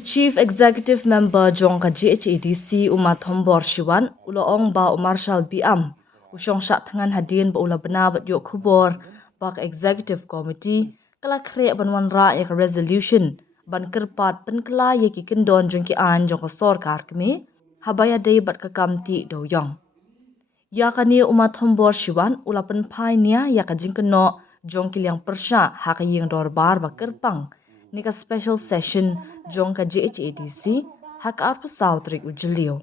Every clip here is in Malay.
Chief Executive Member Jong ka GHADC Uma Thombor Shiwan uloong ba Marshal Biam usyong syak tangan hadin ba ula bena bat yok khubor bak Executive Committee kala kre banwan ra yak resolution ban kerpat penkela yaki kendon jong ki an jong ka sorkar kami habaya day bat ka kamti do yong. Ya kani Uma Thombor Shiwan ula penpai nia ya ka jingkeno jong kiliang persya hakaying dorbar ba kerpang nika special session jong ka GHADC hak arpu sautrik ujeliu.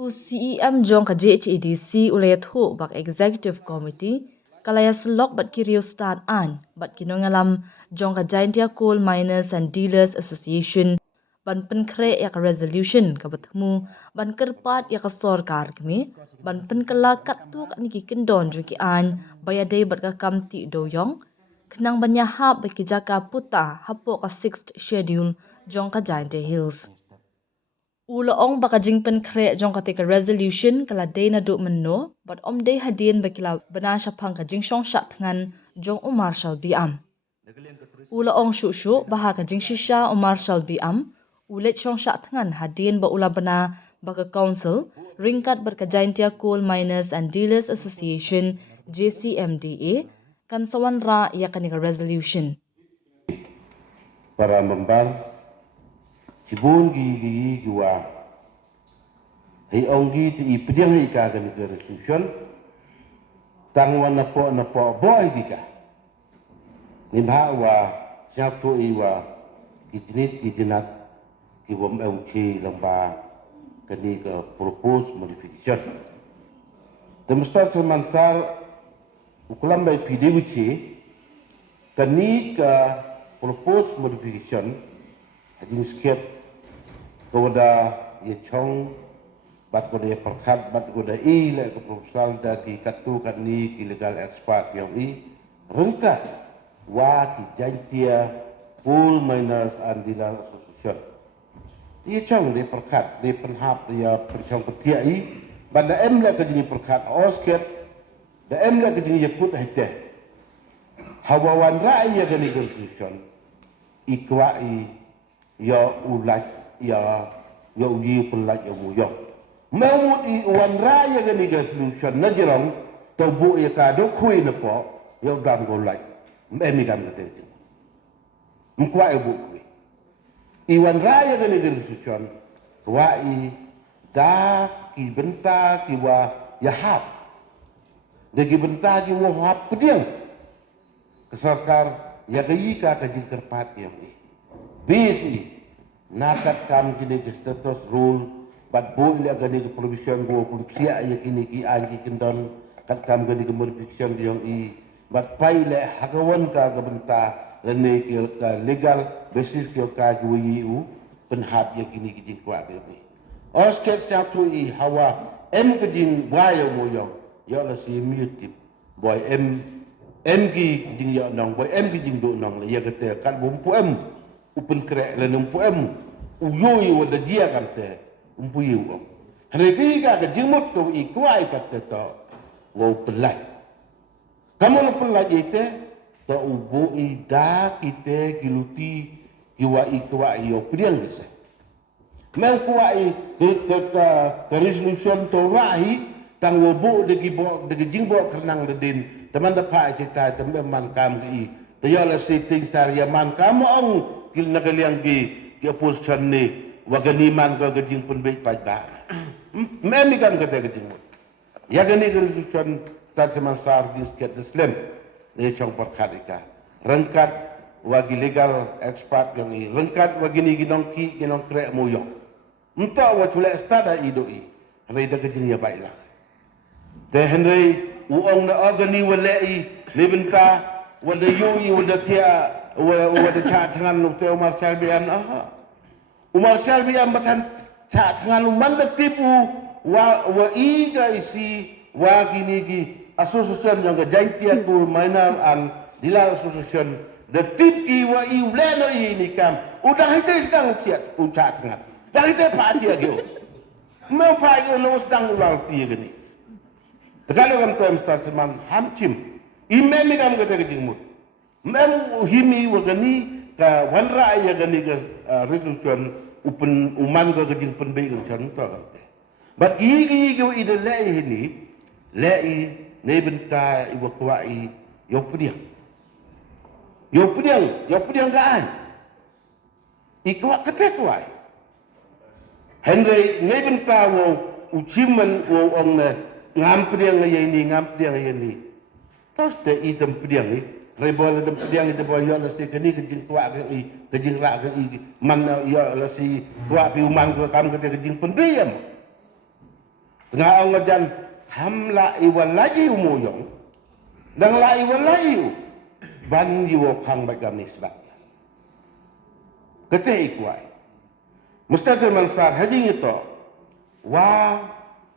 CEM jong ka GHADC ulayat hu bak executive committee kalaya selok bat kiriu stan an bat kinongalam jong ka Jaintia Coal Miners and Dealers Association ban penkre yak resolution ka betemu ban kerpat yak sorkar kami ban penkela katuk niki kendon jong ki an bayadei bat ka kamti doyong kenang banyahap bagi jaka puta hapo ka 6th schedule jong ka Jaintia Hills. Ulaong baka jingpen kre jong ka tika resolution kala day na do menno but day hadin bakila banasya pang ka jingshong syak tangan jong Marshal Biam. Ulaong syusyu baha ka jingshisha Marshal Biam ulit syong syak tangan hadin ba ula bana baka council ringkat berka Jaintia Coal Miners and Dealers Association JCMDA kan sawan ra ya kanika resolution. Para membar cibun gi gua hei onggi ti ipediang hei ka kanika resolution tangwan na po boy gika nimha wa siap tu iwa kijinit kijinat kiwam euci lamba kanika propose modification temestat semansar ukulam by PDWC kanika propose modification hajing skip kepada ia chong bat kepada ia perkat bat kepada le ke proposal dari katu kat ni illegal expert yang rengkat wa ki Jaintia Coal Miners and Dealers Association ia chong dia perkat dia penhap dia perchong ketia banda le ke jini perkat osket da le ke jini yakut hite hawawan ra'ya gani constitution ikwai ya ulat ya uji pelat ya muyok mau di wan raya gani resolution na jerong to bu ya kado kui na po ya dam go lai emi dam na te mkwai bu kui i wan raya gani resolution kwai da ki benta ki wa ya hap de ki benta ki wa hap pediang kesarkar ya gayi ka jingkar pat yang bisi nakat kam kini ke status rule bat bo ile gani ke provision go pun sia ya kini ki angi kendon kat kam gani ke modification yang bat pai le hagawan ka gabenta lene ke legal basis ke ka ju penhap ya kini ki jingkwa de osket satu hawa ke jing bayo moyong ya la si mutip boy MG jing ya nong boy MG jing do nong ya kete kan bumpu upen krek le numpu uyoi wada dia kan te umpuyu regi ga jing mot to ikwai kate to wo pelai kamu no pelai ite to ubo ida kite kiluti kiwa ikwa yo priang bisa men kuai ke resolution to rai tang wo bo de jingbo kernang de din teman dapat cerita teman mankam ki tayala sitting sar ya mankam ong kil nagaliang ki opposition ni wagani man ko gajing pun be pajba memi kan kata gajing mo ya gani resolution tat teman sar di sket islam ni chong perkadika rengkat wagi legal expert yang ni rengkat wagi ni ginong krek moyo entah wa tula stada idoi hari dah gajing ya baiklah teh henry uang na agani walai lebenta wada yui wada tia wada cha tangan lu te Marshal Biam Marshal Biam batan cha tangan lu manda tipu wa iga isi wa gini gi association yang ke Jaintia Coal Miners and Dealers Association the tip ki wa i uleno ini kam udah hite sedang kiat uca tangan dah hite pa dia gyo mau pa yo no sedang ulang pi gini Tegalo kan tuan teman hamcim. Imemi kam kata kejingmut. Mem himi wagani ka wanra ya gani ga resolution upen uman ga gajing penbe ga chan to ga te but yi ga ida le ni le ne benta iwa kwai yo pudiang ga an ikwa kate kwai Henry ne benta wo uciman wo ong na ngam pudiang ya ni tos te item pudiang ni rebol dem pudiang itu boy yo la si kani kejing tua ga i kejing ra ga i man yo la si tua pi uman ko kam ke kejing pendiam tengah ong jan hamla i walaji umuyong dang la i walaji ban yo khang ba gam nisbat kete ikwai mustaqil mansar haji itu wa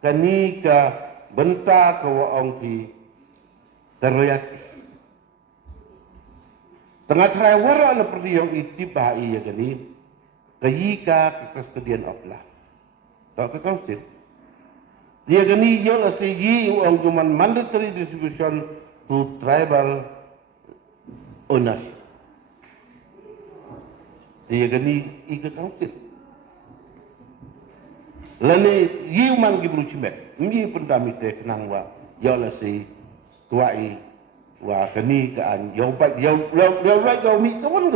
kani ka benta ka wa ong pi teroyati tengah terai wara na perdiang itiba iya gani kayika custodian of land tak ke council dia gani yo la segi uang cuman mandatory distribution to tribal ownership dia gani ika council lani yi man gibru cimet mi pendamite kenang wa yo la si tuai wa kani ka an yo ba yo right go mi kawan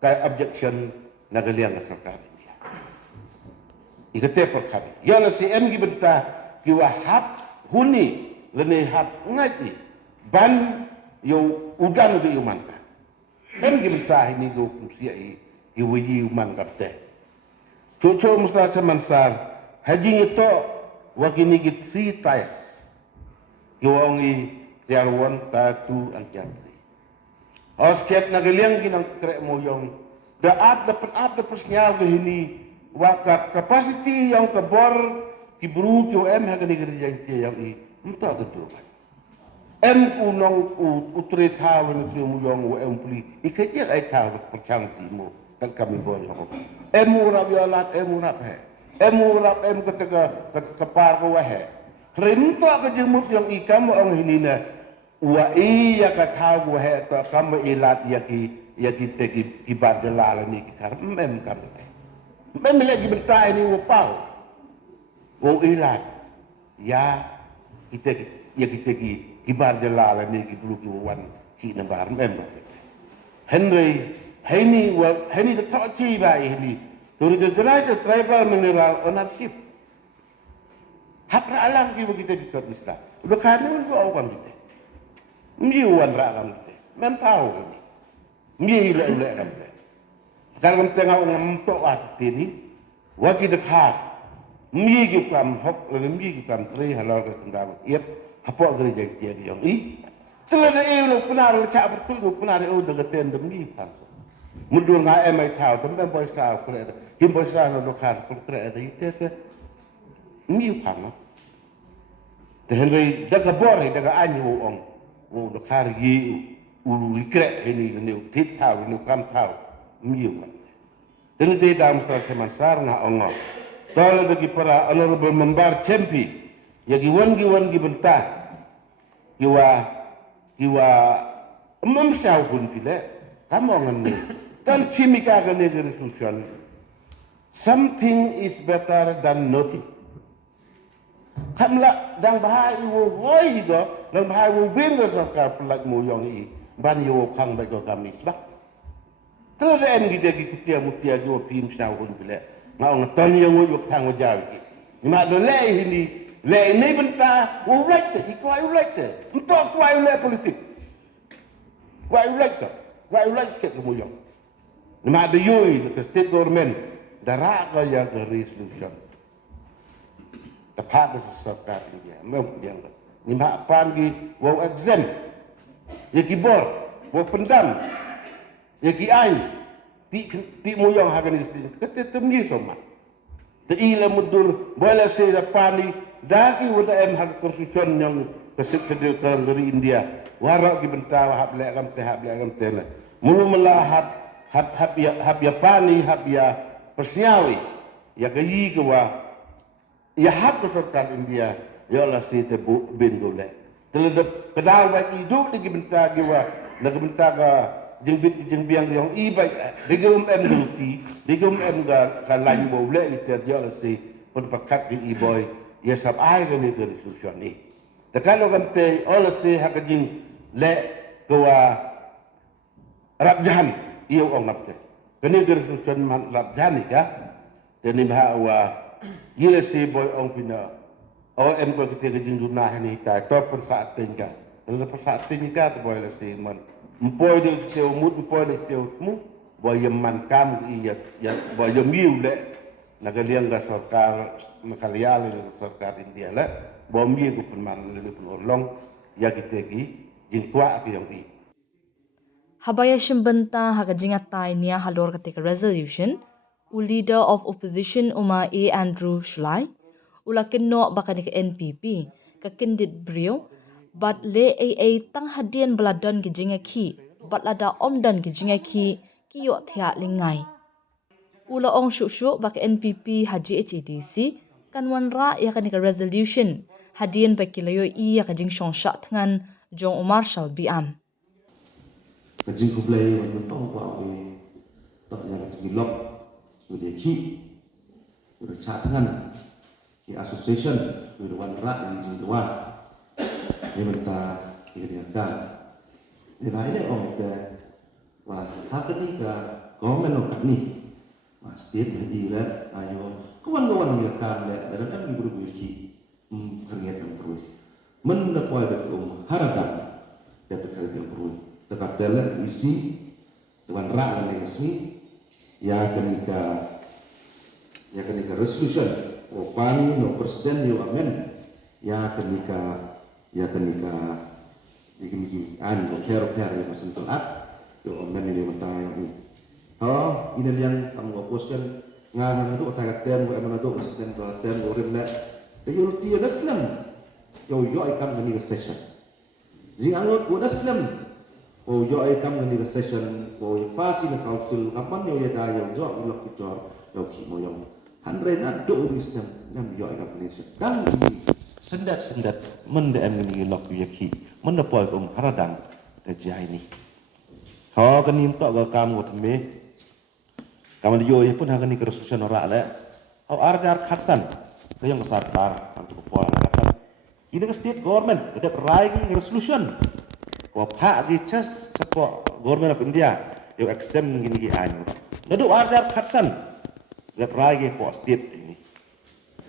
ka objection nagaliang sarkar India ikate perkara yo la si em gi benta ki wa hap huni lene hap ngaji ban yo udan ge uman ka em gi benta ini go kumsia i wiji uman kapte cucu musta mansar haji itu wa kini gi 3 times yo ongi tiar wan tatu ang jantri. Osket nagaliang ginang krek mo yung dapat persnyaw ke hini waka capacity yang kebor kibru jo em hagani gerjang tie yang i mta ketuman. Em unong utre tawen ke mo yung em puli ikajir ai taw percang timo kan kami boy ho. Em urap yolat em urap he. Em urap em ketega kepar ko he. Rinto ke jemut yang ikam ong hinina wa iya ka tagu he to kam ilat yaki te ki badala ni ki kar mem kam te mem lagi bentai ni wo pau wo ilat ya kita yaki te ki badala ni ki bulu ki wan ki na bar mem Henry Henry the top chi ba ini to the great tribal mineral ownership hapra alang ki kita dikat misla udah kanun ko awam kita mjiwan ra kam kita mem tahu kami mji le kam kita kalau tengah ngam to atini waki dekat mji ki kam hok le mji ki kam tri halal ka tengah iep hapo gereja dia yang i telana e lo punar le cha betul lo punar e o de ten de mji kam mudur nga em ai tahu tem boy sa ko le kim boy sa lo khat ko tre de ite ke mji kam Henry daga bore daga anyu ong wo do khar yi ulu ikre ini ne tit taw ne kam taw miu kan den de dam sa sar na ong tole bagi para honorable member champi yagi wan gi benta kiwa memsau pun pile kamu ngene kan chimika ga ne resolution something is better than nothing kamla dang bahai wo woi go dang bahai wo bin go sarkar pelak mo yong i ban yo khang ba go kamis ba to ren gi de gi kutia mutia jo pim sa hun bile ngau ngaton yo yo thang wo jaw gi ni ma do le hini le ni benta wo right i ko ai right to ko ai le politik ko ai right sket mo yong ni ma do yo i the state government dara ko ya go resolution tepat dari sarkar India, memang ni mak pangi, wow exempt, yaki bor, wow pendam, yaki ain, ti moyang hagan istri, kete temni soma, te ila mudur, boleh saya pani, daki wada em hak konstitusi yang kesekedar dari India, warak di bentah, hab lekam teh, mulu melah hab ya pani, hab ya persiawi, ya gayi kewa. Ya hak sarkar India ya la si te bin gole teledep kedal ba hidup di benta giwa na benta ka jeng biang yang bai digum guti digum ga lain bo le ite dia si pun pakat di boy ya sab ai ga ni resolution ni ta kalau kan te all si hakajing le kwa rap jahan iyo ong napte kani resolution man rap jahan ni ka teni ba wa yele si boy ong pina o en ko kita gajing dunah ni ka to per saat tingka kalau per saat tingka tu boy le si man mpoi de teu mut mpoi de teu mu boy man kam iya ya boy miu le nagaliang ga sarkar makalial le sarkar India le boy miu ku penman le pun orlong ya kita gi jingkwa ki yang i Habaya shimbanta hakajinga tai nia halor katika resolution, u leader of opposition Uma A. Andrew Shlai, ulakin no bakanika NPP, kakindit brio, but le AA tang hadian baladan gijinga ki, but lada omdan gijinga ki yo thia lingai. Ula ong syuk bak NPP Haji HEDC, kan wanra ya kanika resolution, hadian bakilayo i ya kajing syongsyak tengan Jong Umar Shalbiam. Kajing kumplay wan tong kwa we tok yang kajing lok sudah ki sudah catangan di association sudah wan rak di jing tua ini minta dikatakan ini lainnya orang ke wah hak ini ke government orang ni masjid haji le ayo kawan-kawan yang kan le dan kan guru ki kerjaan yang perlu mendapat harapan dapat kerjaan perlu tetap dalam isi tuan rak dan isi ya kenika resolution opani no presiden yo amen ya kenika digini an no care yo sentul at yo amen ini mentang ini ini yang kamu question ngan do tagat tem go amana do presiden do tem go rimna de yo ti naslam yo ikam ni session jing angot go naslam o yo ay kam ngani session o pasi na council kapan yo ya dayo yo ulok kitor yo ki mo yo 100 na do ulis nam yo ay kam ni sedang sendat mende am ngani lok yo ki mende poi haradang te jai ni ha kan nim to ga kam go thme kam yo pun ha ngani resolution ora le au arjar khatsan ke yang sarkar am tu poi khatsan ini ke state government ada rai resolution wa pak gi chas support government of India you accept gini gi an nadu arjar khatsan that ragi for state ini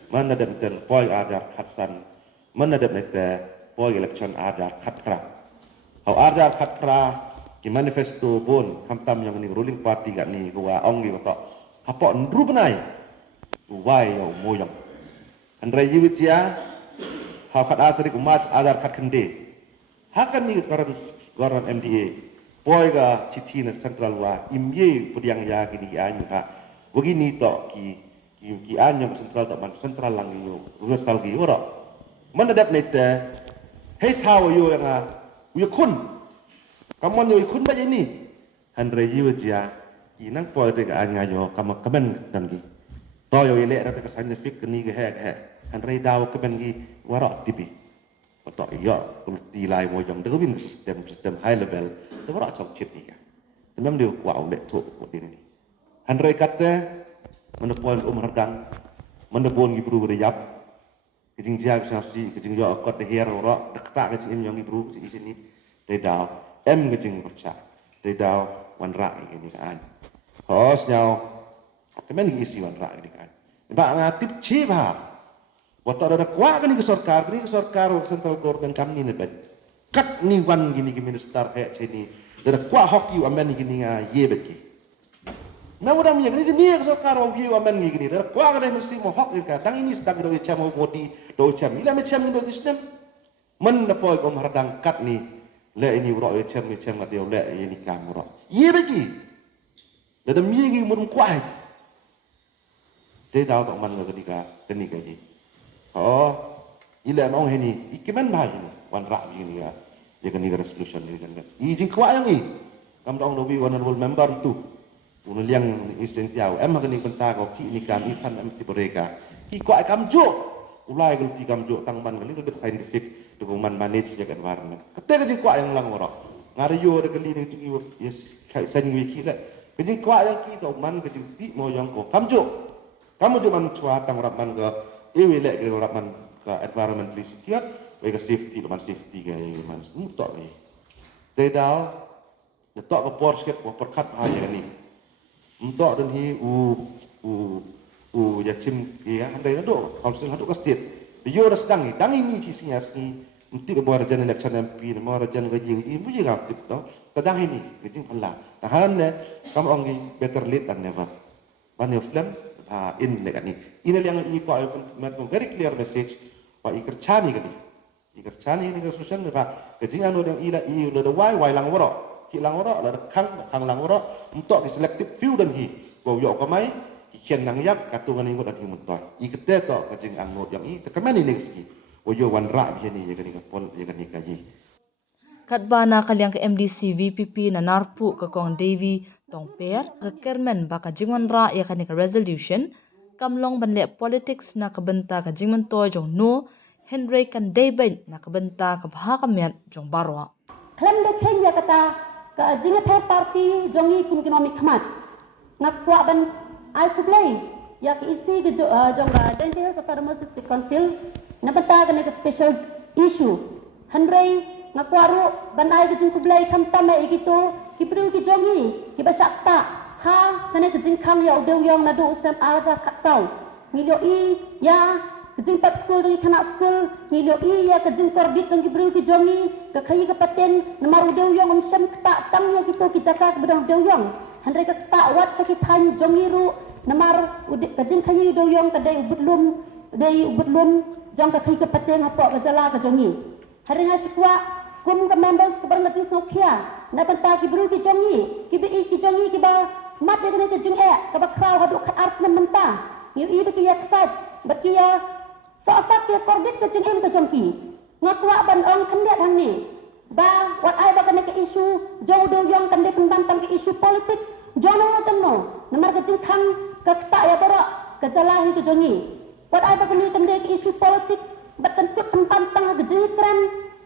mana ada betul poi arjar khatsan mana ada betul poi election arjar khatra how arjar khatra ki manifesto pun kamtam yang ni ruling party gak ni gua ong gi to apa ndru benai wai yo moyang andre yiwitya how khat atri kumach arjar khat khende hakan ni garan MDA boy ga citi na central wa imye pudiang ya gini anyu ha begini to ki anyu central to man central lang yo universal gi ora man dadap nete hey tawo yo nga yo kun kamon yo kun ba ni andre yu ja ki nang boy te ga anya yo kamen dan gi to yo ile ra te scientific ni ge he andre daw kamen gi wara tipi atau iya kulti lai mo jong dewin sistem high level tu berak cok chip ni kan memang dia kuat oleh tu kot ini handrai kata menepon radang menepon gibru berjap kejing jap sasi kejing jo kot de hero ro dekta kejing yang gibru di sini dedau kejing bercak dedau wan rak ini kan kos nyau kemen isi wan rak ini kan ba ngatip chip ha waktu ada kuat kan ke sarkar central government kami ni bet kat ni wan gini ke minister kayak sini ada kuat hoki amen gini ye beti nah udah punya gini ni ke sarkar ye amen gini ada kuat kan mesti mau hok ke tang ini sedang do cam body do cam ila macam do sistem men napoi ko hardang kat ni le ini ro cam ada le ini kam ro ye beti ada mi gi mun kuat te dau tok man ketika ni oh, ila mau ini, ikiman bah ini, wan rak ini ya, dia kena resolution ni kan. Ijin kuat yang ini, kamu tahu nabi honorable member tu, unul yang istimewa, emang kena bentar kau ki ni kami fan emti mereka, ki kuat kamu jo, ulai kalau ki kamu jo tangman kali itu scientific, dokumen manage jaga environment. Ketika ijin kuat yang lang orang, ngarayo ada kali ni tu yes kai san wi ki la kejing kwa yang ki to man kejing ti mo yang ko kamu jo man chua tang rap man ga ewe le ke rap man ka environmentally secure we ka safety man safety ga man mu to ni te dau de to ka por sket ko por khat ha ya ni to den hi u ya chim ya handai na do council ha do ka state yo ras dangi ni chi sinyar ni mesti bo rajan election MP mo rajan ga jing i mu ji ga tip to ta dang ini kejing pala ta han ne kam ong better late than never ban yo film in le ni ina yang i ko ay very clear message wa i kerchani ga ni kerchani ni ga social ne ba kejing anu yang ila i le wai lang woro ki lang woro la khang lang woro untuk di selective few dan hi ko yo ko mai kian nang yak katungan ni dan hi mutor i kete to kejing anu yang i tekemen ni ski Oyo wan ra biani ya gani kapol ya gani kaji. Katbana kalyang ke MDC VPP na narpu ke kong Davy Tongper ke Kermen baka jingwan ra ya kani ke resolution kamlong banle politics na kabenta ke jingman toy jong no Henry kan David na kabenta ke bahakamiat jong barwa. Klaim de Kenya kata ke jingaphe party jongi economic khamat ngakwa ban ai sublai ya ke isi ke jong dentil satarma council nabata kena ke special issue Henry ngakwaru banai ke jingku blai kam tame igito kibru ki jongi ki basakta ha kena ke jing kam ya udeu yong nadu usam arza katsau ngilo i ya ke jing pat school di kana school ngilo i ya ke jing kordit jong kibru ki jongi ke khayi ke paten nama udeu yong umsam kta tang ya gitu kita ka bedang udeu yong Henry ke kta wat sakit han jongi ru namar ke jing khayi udeu yong kadai ubudlum jong ka khai ka pateng apok ka jala ka jongi hari nga sikwa kum ka members ka barang natin sokya na banta ki bru ki jongi ki bi ki jongi ki ba mat ya ka jing ka ba kraw hadu ka art na menta yu i ki ya ksat ba ki ya so apak ya kordit ka jing ka jongi ngakwa ban ong khandet hang ni ba wat ai ba ka ka issue jong do yong kan de bantang ki issue politics jono jamno namar ka jing khang ka kta ya bara ka jala hi ka jongi Wat ay ba kani kan dek isu politik batan kut tempat tang gejikran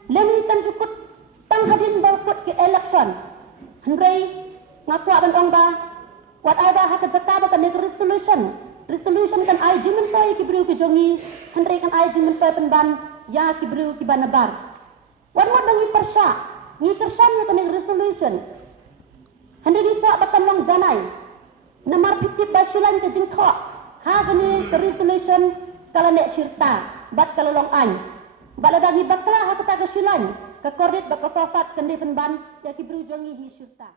leni kan sukut tang hadin ba kut ke election Henry ngaku akan ong ba wat ay ba hak jaka ba kan resolution kan ay jimen toy ki bru ki jongi Henry kan ay jimen toy penban ya ki bru ki banabar wat mo dangi persya ni kersan ya kan resolution Henry ni ko ba kan long janai namar pitip basulan ke jing thok ha gani ke resolution kala nek syirta bat kala long an bala dagi bakla ha kata ke syulan ke kordit bakasafat kendi penban ya ki bru jongi hi syirta